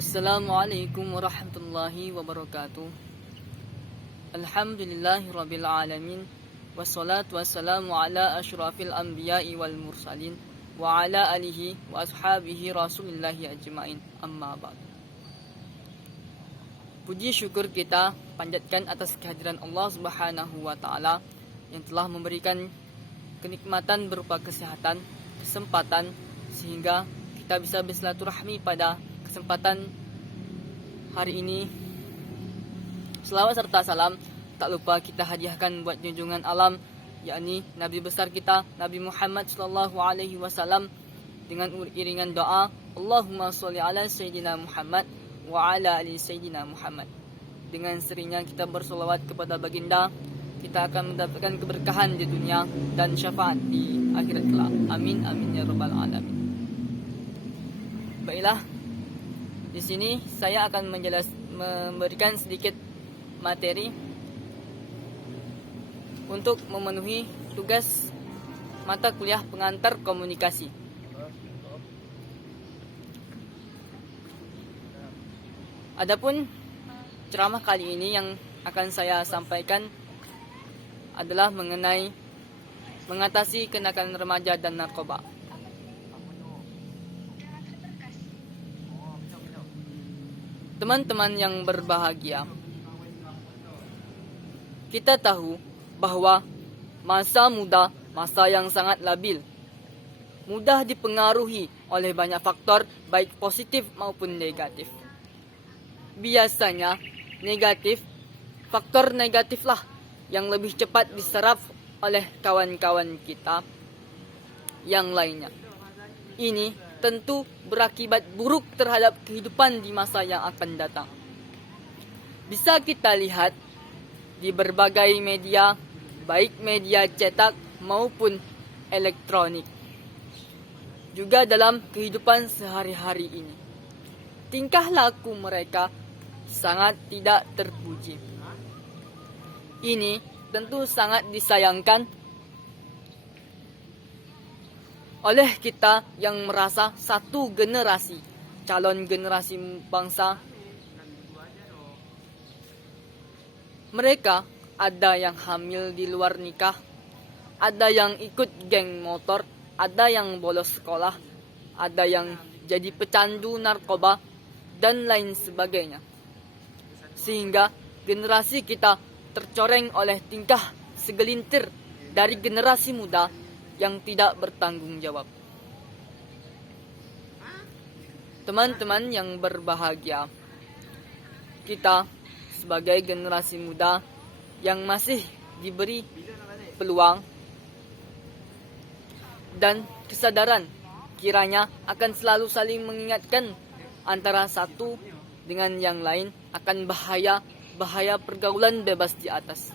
Assalamualaikum warahmatullahi wabarakatuh. Alhamdulillahirabbil alamin. Wassalatu wassalamu ala asyrafil anbiya'i wal mursalin wa ala alihi wa ashabihi rasulillahi ajma'in. Amma ba'd. Puji syukur kita panjatkan atas kehadiran Allah Subhanahu wa taala yang telah memberikan kenikmatan berupa kesehatan, kesempatan sehingga kita bisa bersilaturahmi pada kesempatan hari ini. Selawat serta salam tak lupa kita hadiahkan buat junjungan alam, yakni Nabi besar kita Nabi Muhammad sallallahu alaihi wasallam, dengan iringan doa Allahumma sholli ala sayyidina Muhammad wa ala ali sayyidina Muhammad. Dengan seringnya kita bersolawat kepada baginda, kita akan mendapatkan keberkahan di dunia dan syafaat di akhirat kelak. Amin amin ya rabbal alamin. Baiklah, di sini saya akan memberikan sedikit materi untuk memenuhi tugas mata kuliah pengantar komunikasi. Adapun ceramah kali ini yang akan saya sampaikan adalah mengenai mengatasi kenakalan remaja dan narkoba. Teman-teman yang berbahagia, kita tahu bahwa masa muda masa yang sangat labil, mudah dipengaruhi oleh banyak faktor baik positif maupun negatif. Biasanya faktor negatiflah yang lebih cepat diserap oleh kawan-kawan kita yang lainnya. Ini tentu berakibat buruk terhadap kehidupan di masa yang akan datang. Bisa kita lihat di berbagai media, baik media cetak maupun elektronik. Juga dalam kehidupan sehari-hari ini, tingkah laku mereka sangat tidak terpuji. Ini tentu sangat disayangkan oleh kita yang merasa satu generasi, calon generasi bangsa. Mereka ada yang hamil di luar nikah, ada yang ikut geng motor, ada yang bolos sekolah, ada yang jadi pecandu narkoba, dan lain sebagainya. Sehingga generasi kita tercoreng oleh tingkah segelintir dari generasi muda yang tidak bertanggung jawab. Teman-teman yang berbahagia, kita sebagai generasi muda yang masih diberi peluang dan kesadaran, kiranya akan selalu saling mengingatkan antara satu dengan yang lain akan bahaya pergaulan bebas di atas.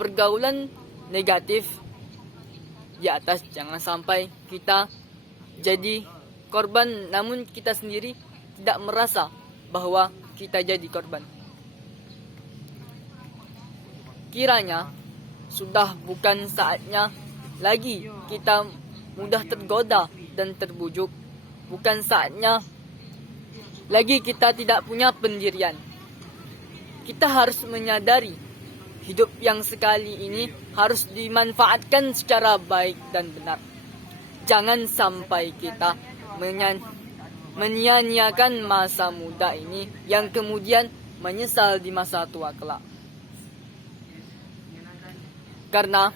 Pergaulan negatif di atas, jangan sampai kita jadi korban namun kita sendiri tidak merasa bahwa kita jadi korban. Kiranya sudah bukan saatnya lagi kita mudah tergoda dan terbujuk. Bukan saatnya lagi kita tidak punya pendirian. Kita harus menyadari hidup yang sekali ini harus dimanfaatkan secara baik dan benar. Jangan sampai kita menyia-nyiakan masa muda ini yang kemudian menyesal di masa tua kelak. Karena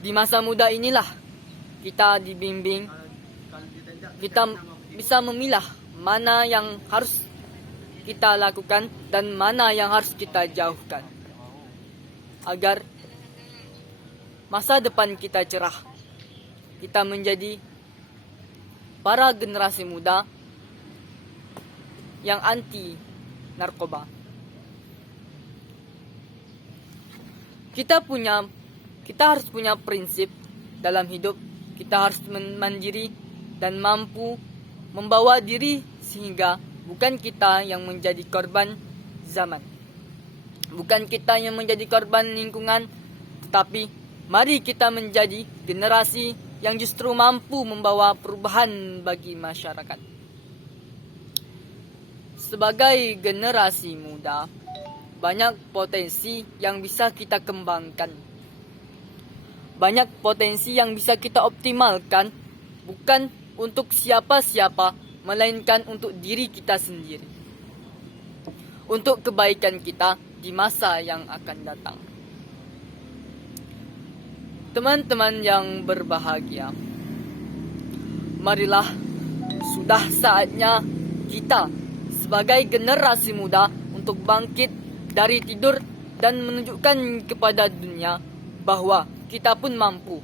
di masa muda inilah kita dibimbing, kita bisa memilah mana yang harus kita lakukan dan mana yang harus kita jauhkan, agar masa depan kita cerah. Kita menjadi para generasi muda yang anti narkoba. Kita harus punya prinsip dalam hidup. Kita harus mandiri dan mampu membawa diri sehingga bukan kita yang menjadi korban zaman. Bukan kita yang menjadi korban lingkungan, tetapi mari kita menjadi generasi yang justru mampu membawa perubahan bagi masyarakat. sebagai generasi muda, banyak potensi yang bisa kita kembangkan. Banyak potensi yang bisa kita optimalkan, bukan untuk siapa-siapa, melainkan untuk diri kita sendiri. Untuk kebaikan kita di masa yang akan datang. Teman-teman yang berbahagia, marilah sudah saatnya kita sebagai generasi muda untuk bangkit dari tidur dan menunjukkan kepada dunia bahwa kita pun mampu.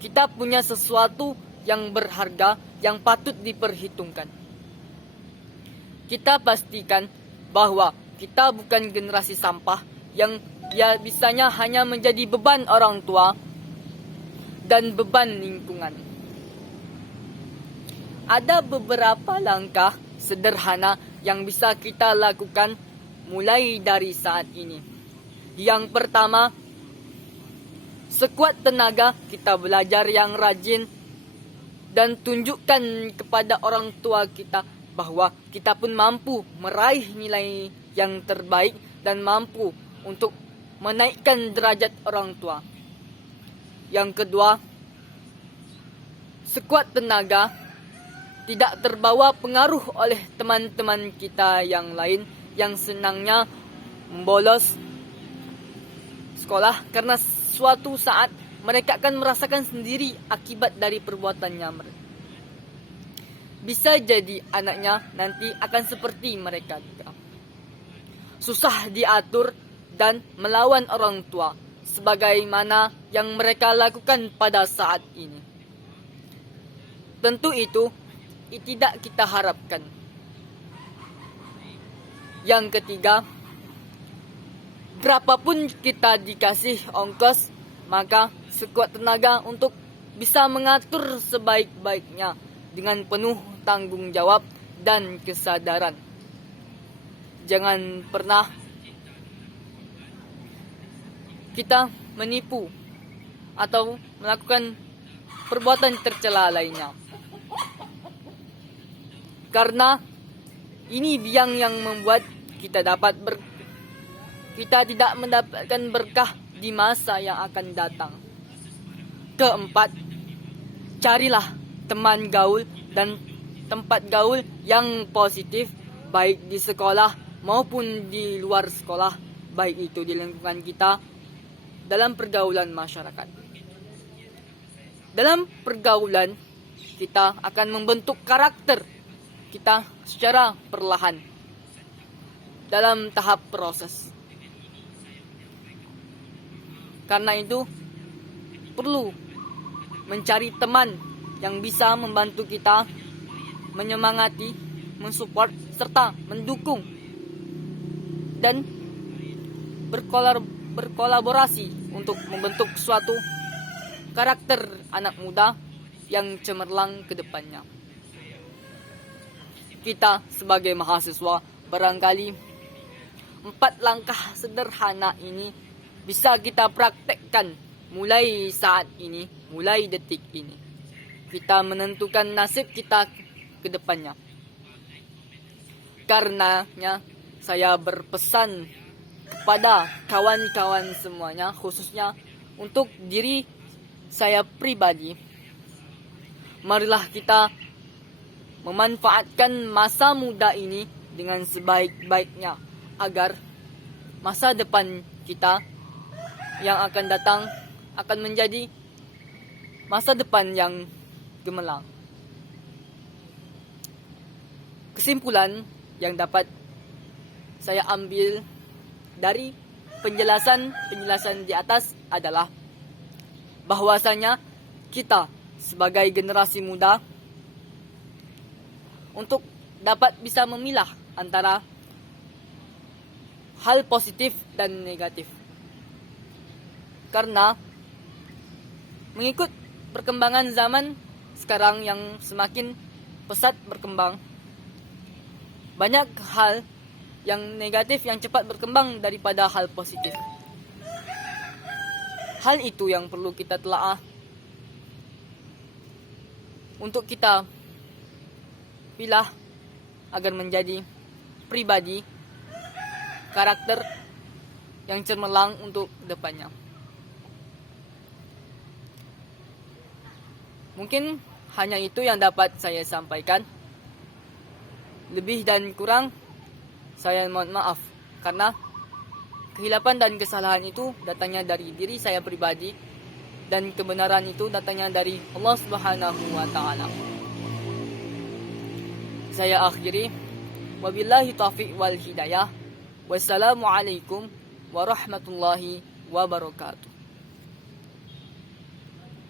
Kita punya sesuatu yang berharga yang patut diperhitungkan. Kita pastikan bahwa kita bukan generasi sampah yang bisanya hanya menjadi beban orang tua dan beban lingkungan. Ada beberapa langkah sederhana yang bisa kita lakukan mulai dari saat ini. Yang pertama, sekuat tenaga kita belajar yang rajin dan tunjukkan kepada orang tua kita bahwa kita pun mampu meraih nilai yang terbaik dan mampu untuk menaikkan derajat orang tua. Yang kedua, sekuat tenaga tidak terbawa pengaruh oleh teman-teman kita yang lain yang senangnya membolos sekolah karena suatu saat mereka akan merasakan sendiri akibat dari perbuatannya mereka. Bisa jadi anaknya nanti akan seperti mereka juga. Susah diatur dan melawan orang tua sebagaimana yang mereka lakukan pada saat ini. Tentu itu tidak kita harapkan. Yang ketiga, berapapun kita dikasih ongkos, maka sekuat tenaga untuk bisa mengatur sebaik-baiknya dengan penuh tanggung jawab dan kesadaran. Jangan pernah kita menipu atau melakukan perbuatan tercela lainnya. Karena ini biang yang membuat kita tidak mendapatkan berkah di masa yang akan datang. Keempat, carilah teman gaul dan tempat gaul yang positif baik di sekolah maupun di luar sekolah, baik itu di lingkungan kita, dalam pergaulan masyarakat. Dalam pergaulan, kita akan membentuk karakter kita secara perlahan dalam tahap proses. Karena itu, perlu mencari teman yang bisa membantu kita, menyemangati, mensupport, serta mendukung dan berkolaborasi untuk membentuk suatu karakter anak muda yang cemerlang ke depannya. Kita sebagai mahasiswa barangkali 4 langkah sederhana ini bisa kita praktekkan mulai saat ini, mulai detik ini. Kita menentukan nasib kita ke depannya. Karenanya saya berpesan kepada kawan-kawan semuanya, khususnya untuk diri saya pribadi, marilah kita memanfaatkan masa muda ini dengan sebaik-baiknya agar masa depan kita yang akan datang akan menjadi masa depan yang gemerlap. Kesimpulan yang dapat saya ambil dari penjelasan di atas adalah bahwasanya kita sebagai generasi muda untuk dapat bisa memilah antara hal positif dan negatif. Karena mengikut perkembangan zaman sekarang yang semakin pesat berkembang, banyak hal yang negatif yang cepat berkembang daripada hal positif. Hal itu yang perlu kita telaah untuk kita pilah agar menjadi pribadi, karakter yang cemerlang untuk depannya. Mungkin hanya itu yang dapat saya sampaikan. Lebih dan kurang saya mohon maaf, karena kehilapan dan kesalahan itu datangnya dari diri saya pribadi, dan kebenaran itu datangnya dari Allah Subhanahu wa taala. Saya akhiri, wabillahi taufiq wal hidayah. Wassalamualaikum warahmatullahi wabarakatuh.